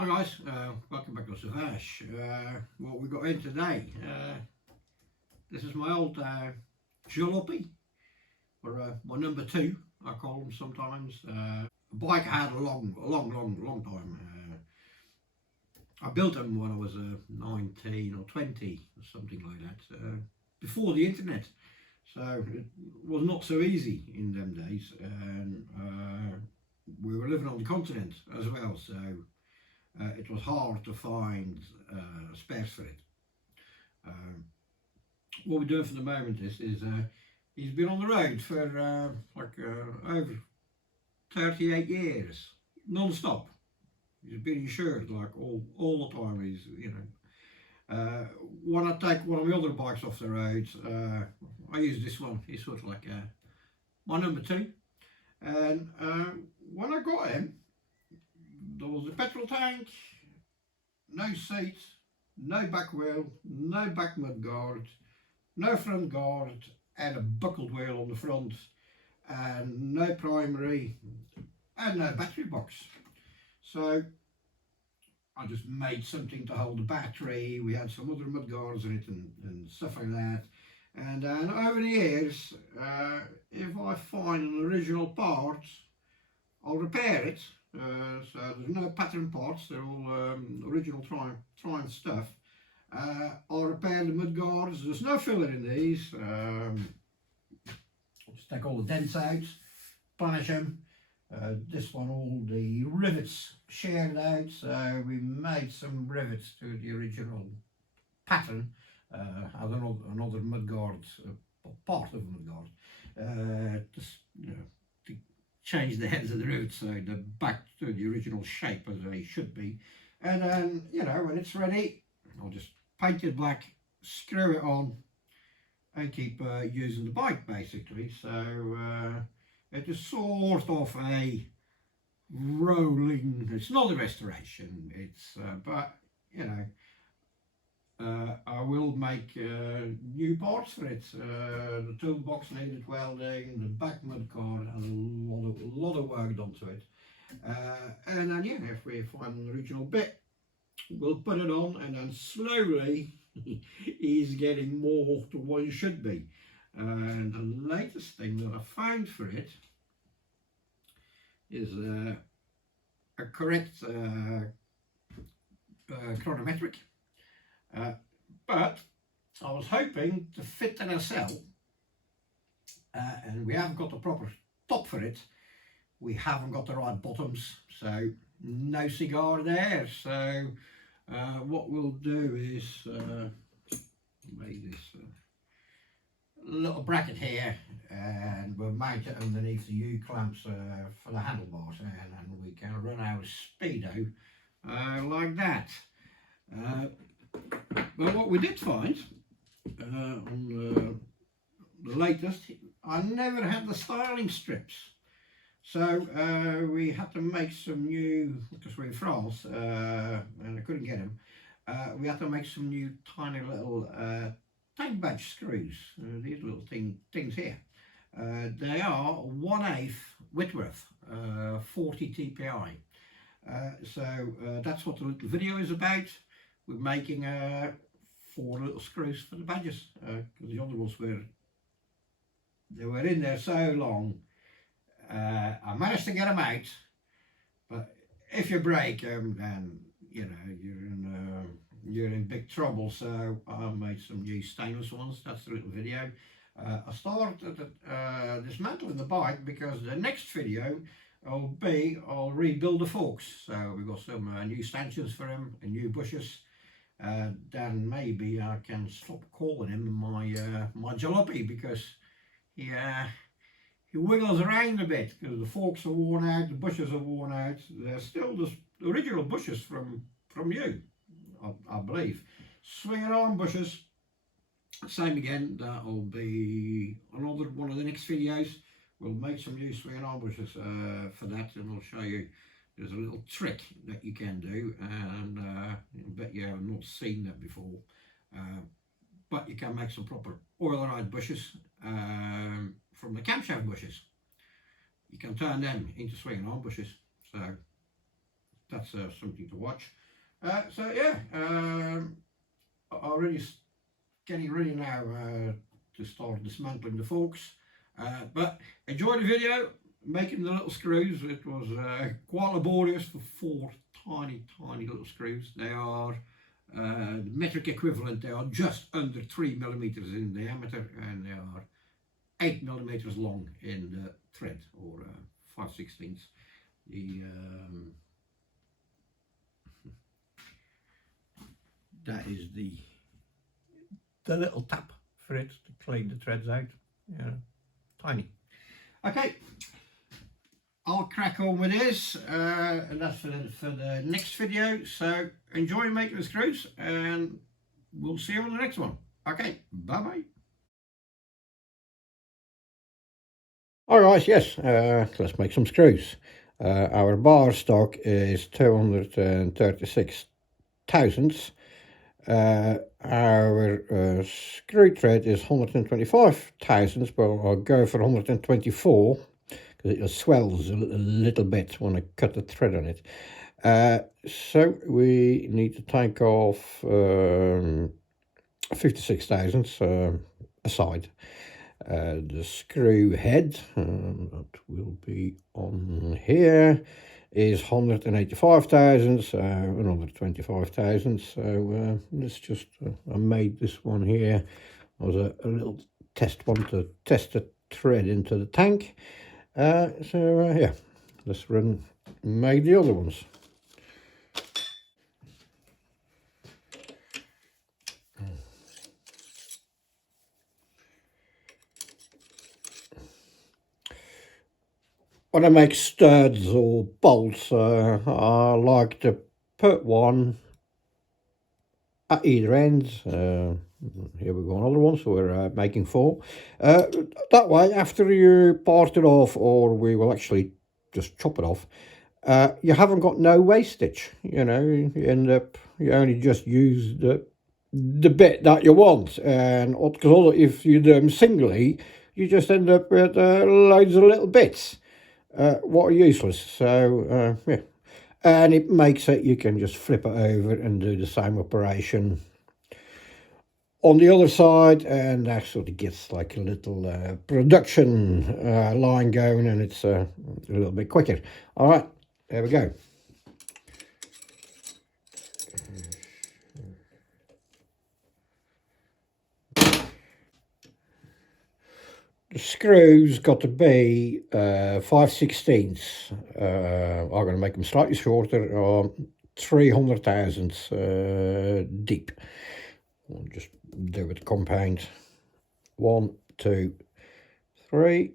Hi guys, welcome back to Savage. What we got in today, this is my old jalopy, or my number two, I call them sometimes. A bike I had a long time. I built them when I was 19 or 20, or something like that, before the internet. So it was not so easy in them days, and we were living on the continent as well, so it was hard to find spares for it. What we're doing for the moment is he's been on the road for over 38 years, non-stop. He's been insured like all the time. He's when I take one of my other bikes off the road, I use this one. He's sort of like my number two. And when I got him, there was a petrol tank, no seat, no back wheel, no back mud guard, no front guard, and a buckled wheel on the front, and no primary, and no battery box. So I just made something to hold the battery. We had some other mud guards in it and stuff like that. And over the years, if I find an original part, I'll repair it. So there's no pattern parts, they're all original Triumph stuff. I'll repair the mud guards. There's no filler in these. Just take all the dents out, punish them. This one, all the rivets shared out, so we made some rivets to the original pattern. Another mud guard, part of the mud guard, just to change the heads of the rivets so they're back to the original shape as they should be. And then, when it's ready, I'll just paint it black, screw it on, and keep using the bike basically. So it is sort of a rolling, it's not a restoration, it's but I will make new parts for it. The toolbox needed welding, the back mud guard has a lot of work done to it. And then if we find an original bit, we'll put it on, and then slowly he's getting more to what it should be. And the latest thing that I found for it is a correct chronometric. But I was hoping to fit the nacelle, and we haven't got the proper top for it. We haven't got the right bottoms, so no cigar there. So what we'll do is make this little bracket here, and we'll mount it underneath the U-clamps for the handlebars, and then we can run our speedo like that. But what we did find on the latest, I never had the styling strips, so we had to make some new, because we're in France and I couldn't get them. We had to make some new tiny little tank badge screws. These little things here. They are 1/8 Whitworth, 40 TPI. So that's what the little video is about. We're making 4 little screws for the badges, because the other ones were in there so long. I managed to get them out, but if you break them, then you're in big trouble. So I made some new stainless ones. That's the little video. I started dismantling the bike, because the next video I'll rebuild the forks. So we've got some new stanchions for him and new bushes. Then maybe I can stop calling him my jalopy, because he wiggles around a bit, because the forks are worn out, the bushes are worn out. They're still the original bushes from you, I believe. Swinging arm bushes, same again. That'll be another one of the next videos. We'll make some new swinging arm bushes for that, and I'll show you. There's a little trick that you can do, and I bet you have not seen that before. But you can make some proper oil-ride bushes from the camshaft bushes. You can turn them into swinging arm bushes. So that's something to watch. So yeah, already getting ready now to start dismantling the forks. But enjoy the video, making the little screws. It was quite laborious for 4 tiny little screws. They are the metric equivalent. They are just under 3 millimeters in diameter, and they are 8 millimeters long in the thread, or 5/16. The that is the little tap for it to clean the threads out. Yeah, tiny. Okay, I'll crack on with this, and that's for the next video. So enjoy making the screws, and we'll see you on the next one. Okay, bye bye. Alright, yes, let's make some screws. Our bar stock is 236 thousandths. Our screw thread is 125 thousandths, but I'll go for 124 because it swells a little bit when I cut the thread on it. So we need to take off 56 thousandths aside. The screw head that will be on here is 185 thousandths, another 25 thousandths. So let's just I made this one here as a little test one to test the thread into the tank. So yeah, let's make the other ones. When I make studs or bolts, I like to put one at either end. Here we go, another one, so we're making 4. That way, after you part it off, or we will actually just chop it off, you haven't got no wastage. You know, you end up, you only just use the bit that you want, and because if you do them singly, you just end up with loads of little bits. What are useless. So yeah, and it makes it, you can just flip it over and do the same operation on the other side, and that sort of gets like a little production line going, and it's a little bit quicker. All right, there we go. The screws got to be 5/16. I'm going to make them slightly shorter, or 300 thousandths deep. I'll just do it compound. 1, 2, 3.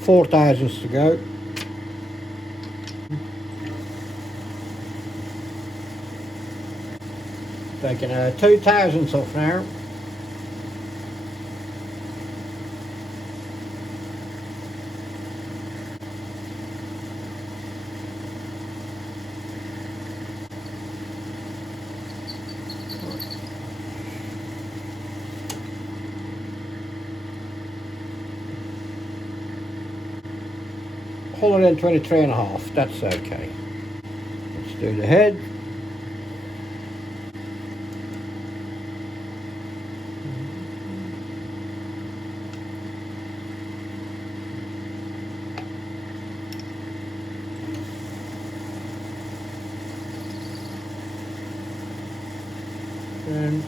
Four thousandths to go. Taking 2 thousandths off now. $123.5, that's okay. Let's do the head. And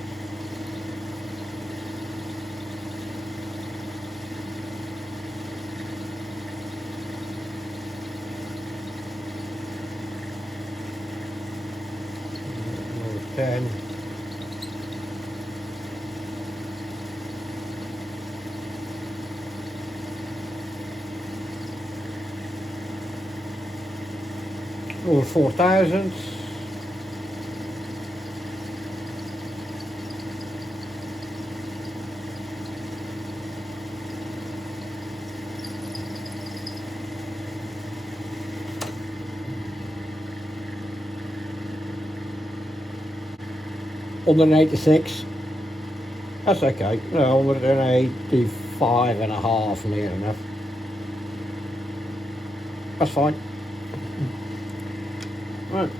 another 10. over 4,000. Under 86. That's okay. No, 185 and a half, near enough. That's fine. Right.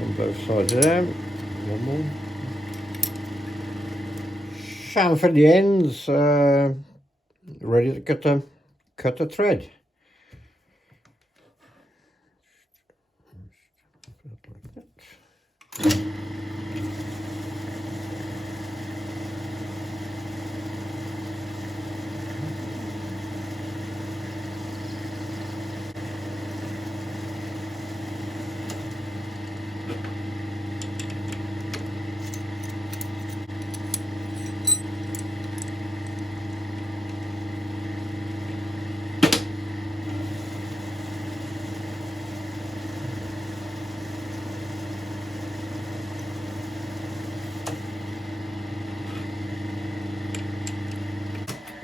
On both sides of them. One more. Same for the ends. Ready to cut the thread.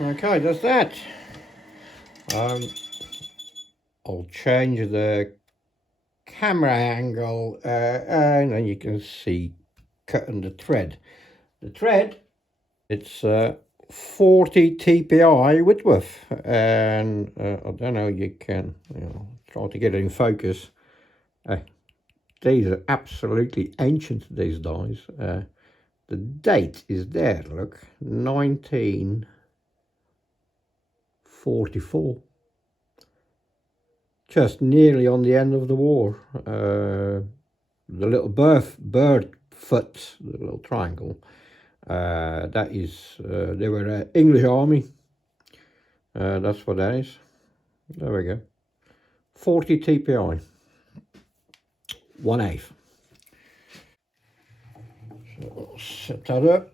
Okay, that's that. I'll change the camera angle and then you can see cutting the thread. The thread, it's 40 TPI Whitworth, and I don't know, you can try to get it in focus. These are absolutely ancient, these dies. The date is there, look, 1944. Just nearly on the end of the war. The little bird foot, the little triangle, that is, they were English army. That's what that is. There we go. 40 TPI. 1/8. So I'll set that up.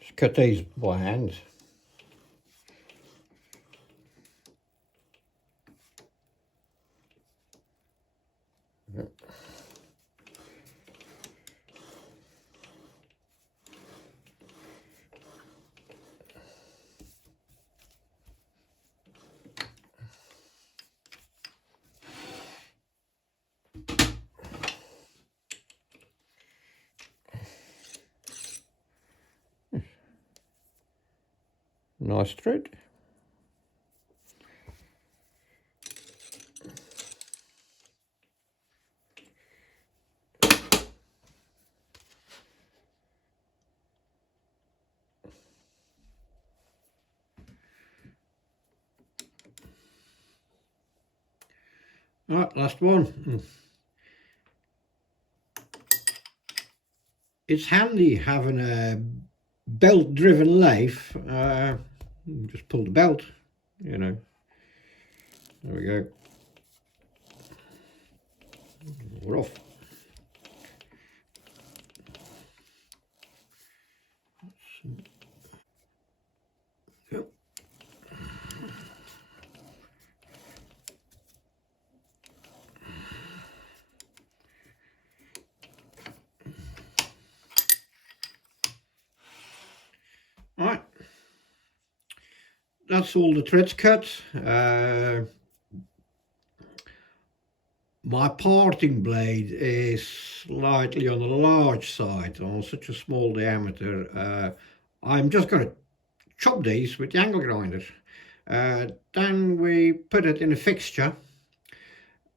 Just cut these by hand. Yep. Nice thread. Right, last one. It's handy having a belt-driven lathe. Just pull the belt, There we go. We're off. Yep. Right, that's all the threads cut. My parting blade is slightly on the large side on such a small diameter. I'm just going to chop these with the angle grinder. Then we put it in a fixture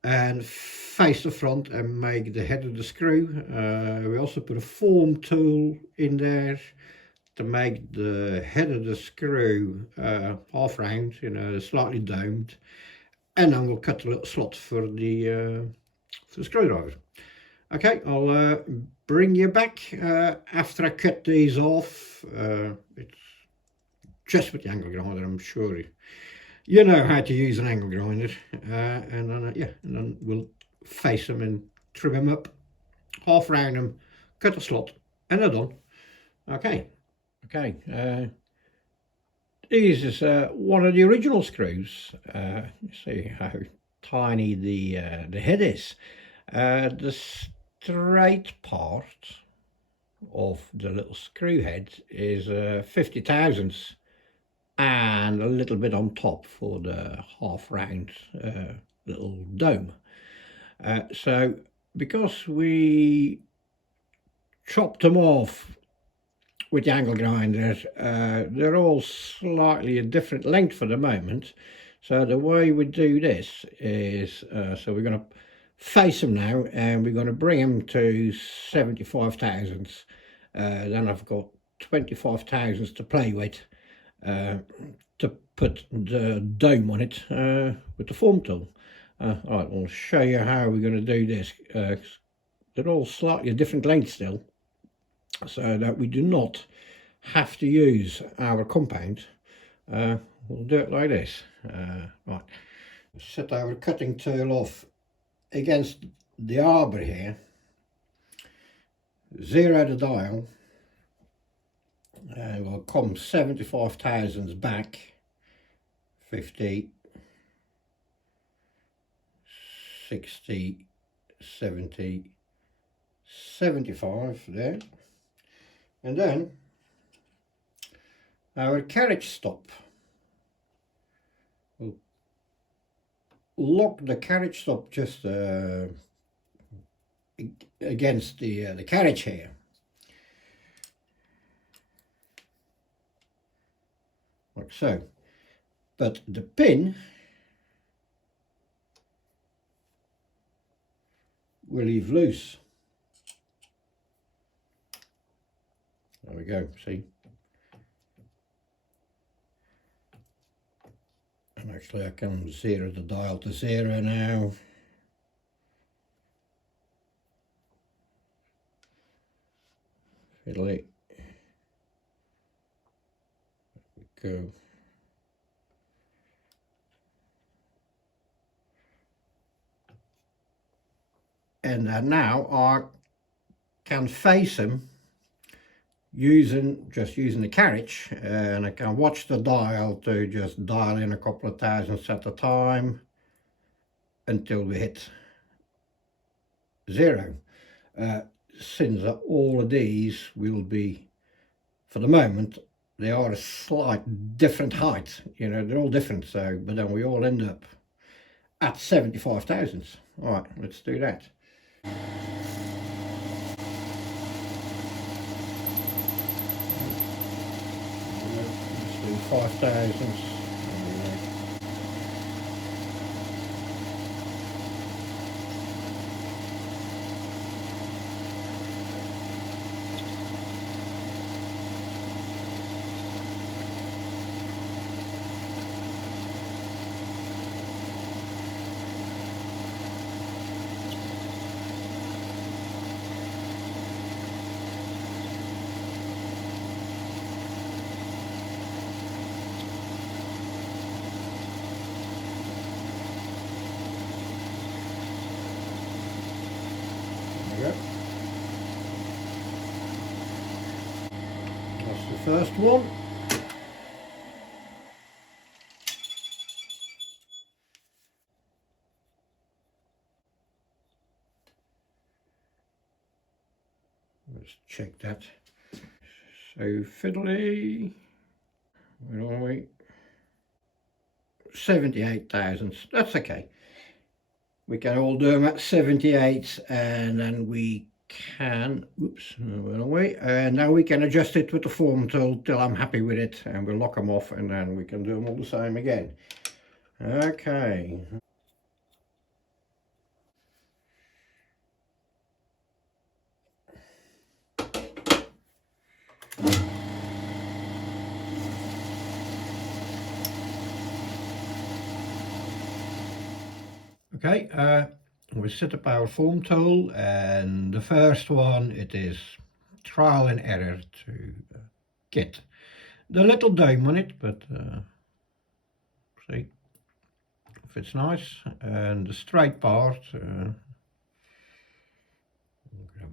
and face the front and make the head of the screw. We also put a form tool in there to make the head of the screw half round, you know, slightly domed, and then we'll cut a little slot for the screwdriver. Okay, I'll bring you back after I cut these off. It's just with the angle grinder, I'm sure you know how to use an angle grinder, and then yeah, and then we'll face them and trim them up, half round them, cut a slot, and they're done. Okay, this is one of the original screws. You see how tiny the head is. The straight part of the little screw head is 50 thousandths, and a little bit on top for the half round little dome. So because we chopped them off with the angle grinders, they're all slightly a different length for the moment. So the way we do this is, so we're going to face them now, and we're going to bring them to 75 thousandths. Then I've got 25 thousandths to play with to put the dome on it with the form tool. All right, I'll show you how we're going to do this. They're all slightly a different length still, so that we do not have to use our compound. We'll do it like this. Right, set our cutting tool off against the arbor here, zero the dial, and we'll come 75 thousandths back, 50, 60, 70, 75 there, and then our carriage stop. We'll lock the carriage stop just against the carriage here. Like so. But the pin we'll leave loose. There we go, see? And actually I can zero the dial to zero now. Fiddly. There we go. And now I can face them using the carriage, and I can watch the dial to just dial in a couple of thousandths at a time until we hit zero. Since all of these will be, for the moment, they are a slight different height, you know, they're all different, so, but then we all end up at 75 thousandths. All right, let's do that. Let's do 5 thousandths. That's the first one. Let's check that. So fiddly, where are we? 78 thousandths, that's okay. We can all do them at 78, and then we can, oops, went away, and now we can adjust it with the form tool till I'm happy with it, and we'll lock them off, and then we can do them all the same again. Okay. Okay, we set up our form tool, and the first one, it is trial and error to get the little dome on it, but see, fits nice. And the straight part, grab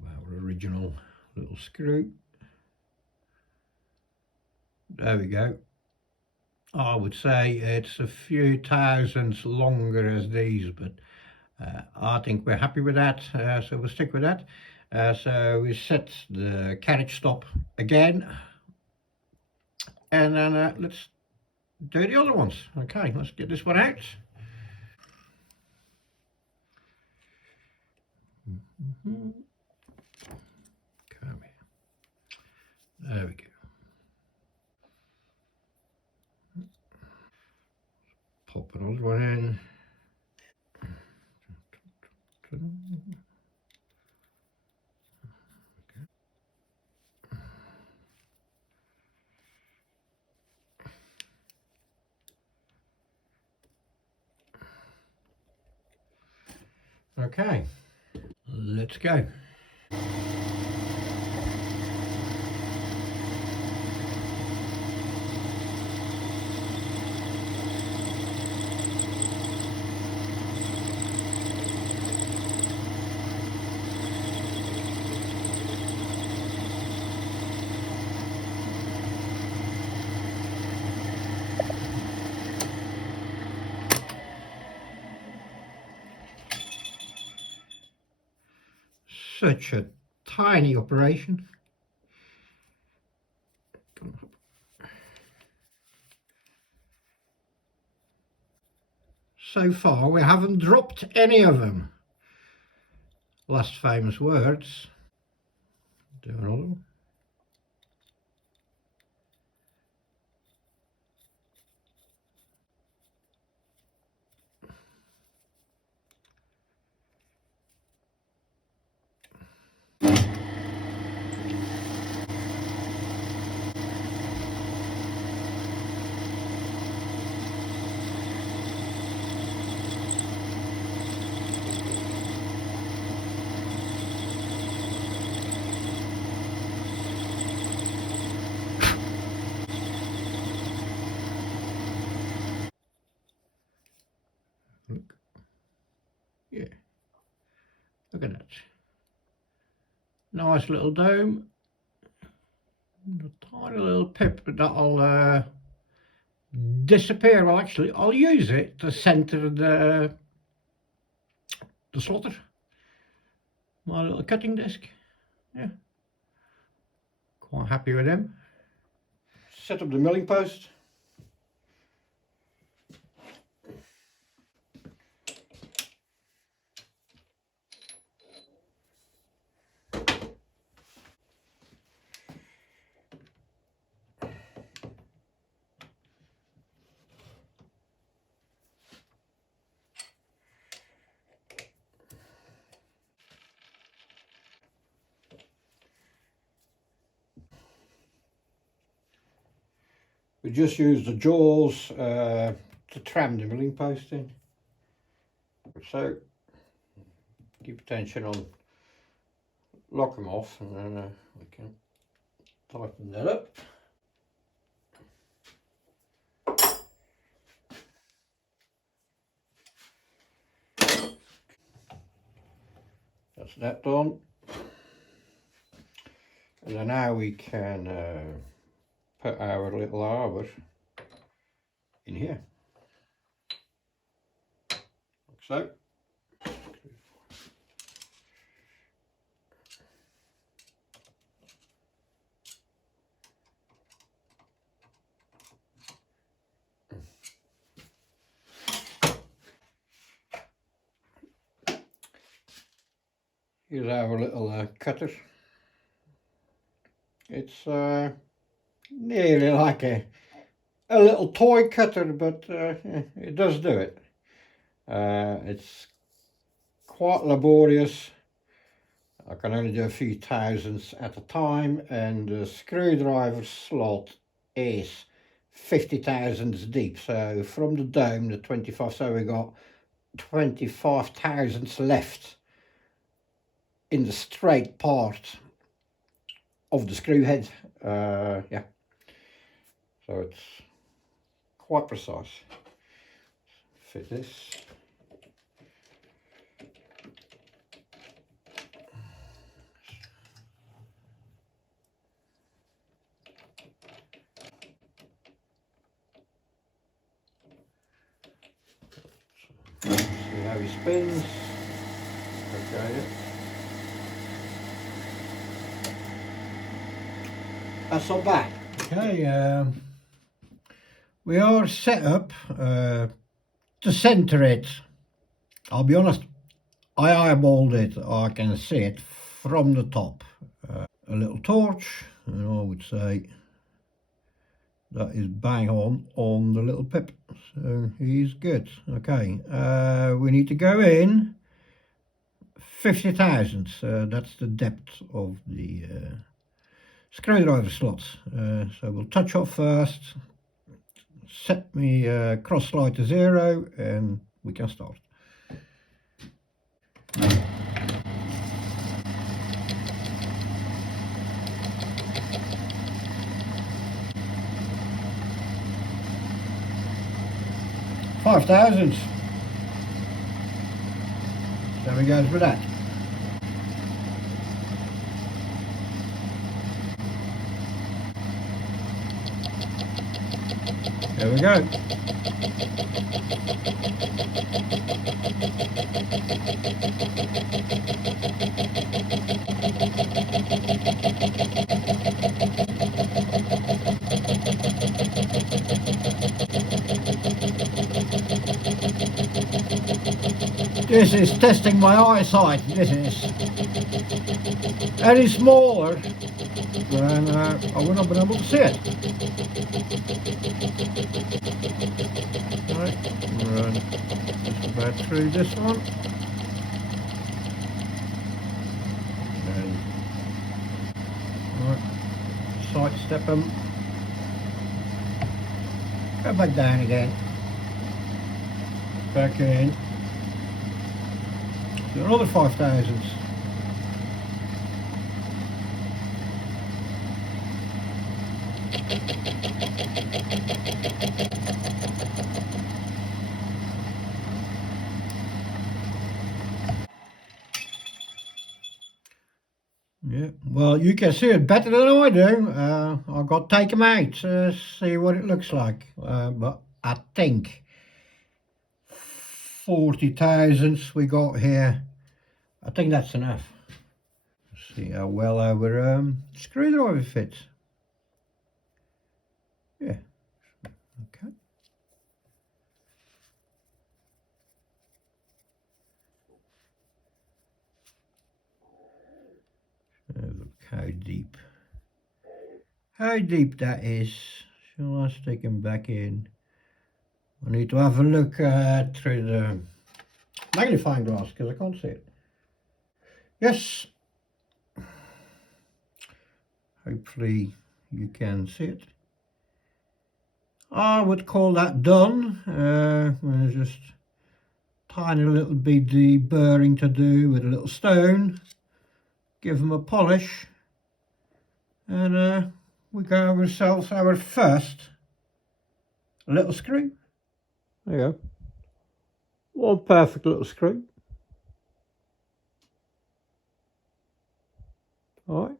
our original little screw. There we go. I would say it's a few thousandths longer as these, but I think we're happy with that, so we'll stick with that. So we set the carriage stop again, and then let's do the other ones. Okay, let's get this one out. There we go. Pop another one in. Okay, let's go. Such a tiny operation. So far we haven't dropped any of them. Last famous words. Do another one. Look. Yeah. Look at that. Nice little dome. A tiny little pip that'll disappear. Well, actually, I'll use it to center the slaughter. My little cutting disc. Yeah. Quite happy with them. Set up the milling post. We just use the jaws to tram the milling post in. So keep attention on, lock them off, and then we can tighten that up. That's that done. And then now we can put our little arbor in here, like so. Here's our little cutter. It's nearly like a little toy cutter, but it does do it. It's quite laborious. I can only do a few thousandths at a time, and the screwdriver slot is 50 thousandths deep. So from the dome, the 25, so we got 25 thousandths left in the straight part of the screw head. Yeah, so it's quite precise. Fit this. See how he spins. Okay. That's not bad. Okay, we are set up to center it. I'll be honest, I eyeballed it. I can see it from the top. A little torch, and I would say that is bang on the little pip. So he's good. Okay, we need to go in 50 thousandths. That's the depth of the screwdriver slots. So we'll touch off first, set me cross slide to 0, and we can start. Five thousandths. There we go with that. There we go. This is testing my eyesight. This is any smaller, then I would not be able to see it. Right, run just about through this one. And right, side step them. Go back down again. Back in. Do another 5 thousandths. Yeah, well, you can see it better than I do. I've got to take them out to see what it looks like. But I think 40 thousandths we got here. I think that's enough. Let's see how well our screwdriver fits. Yeah, okay. Look how deep that is. Shall I stick him back in? I need to have a look through the magnifying glass because I can't see it. Yes, hopefully you can see it. I would call that done. There's just tiny little bit deburring to do with a little stone. Give them a polish, and we got ourselves our first little screw. There you go. One perfect little screw. Alright.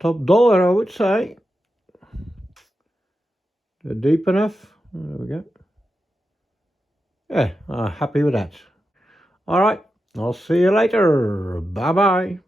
Top dollar, I would say. They're deep enough. There we go. Yeah, I'm happy with that. Alright, I'll see you later. Bye bye.